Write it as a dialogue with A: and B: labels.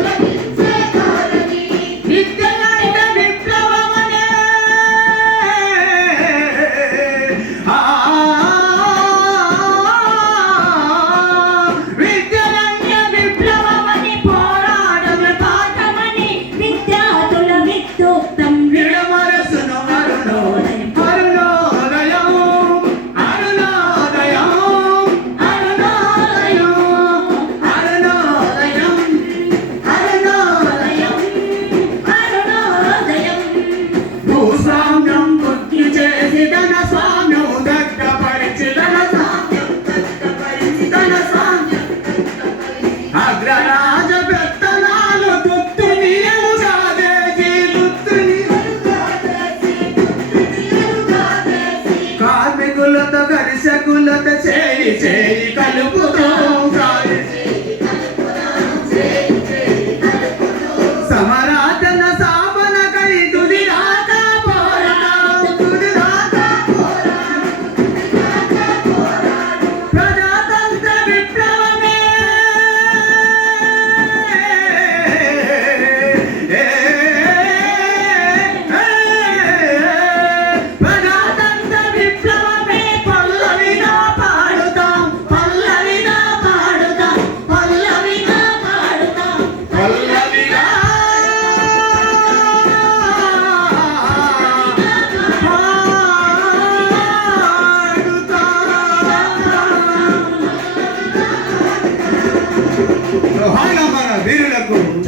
A: Thank you.
B: అగ్రరాజ పెత్తనాలు తొత్తుని కార్మికులతో కరిసకులతో చేయి. Hala bana verilen kurum.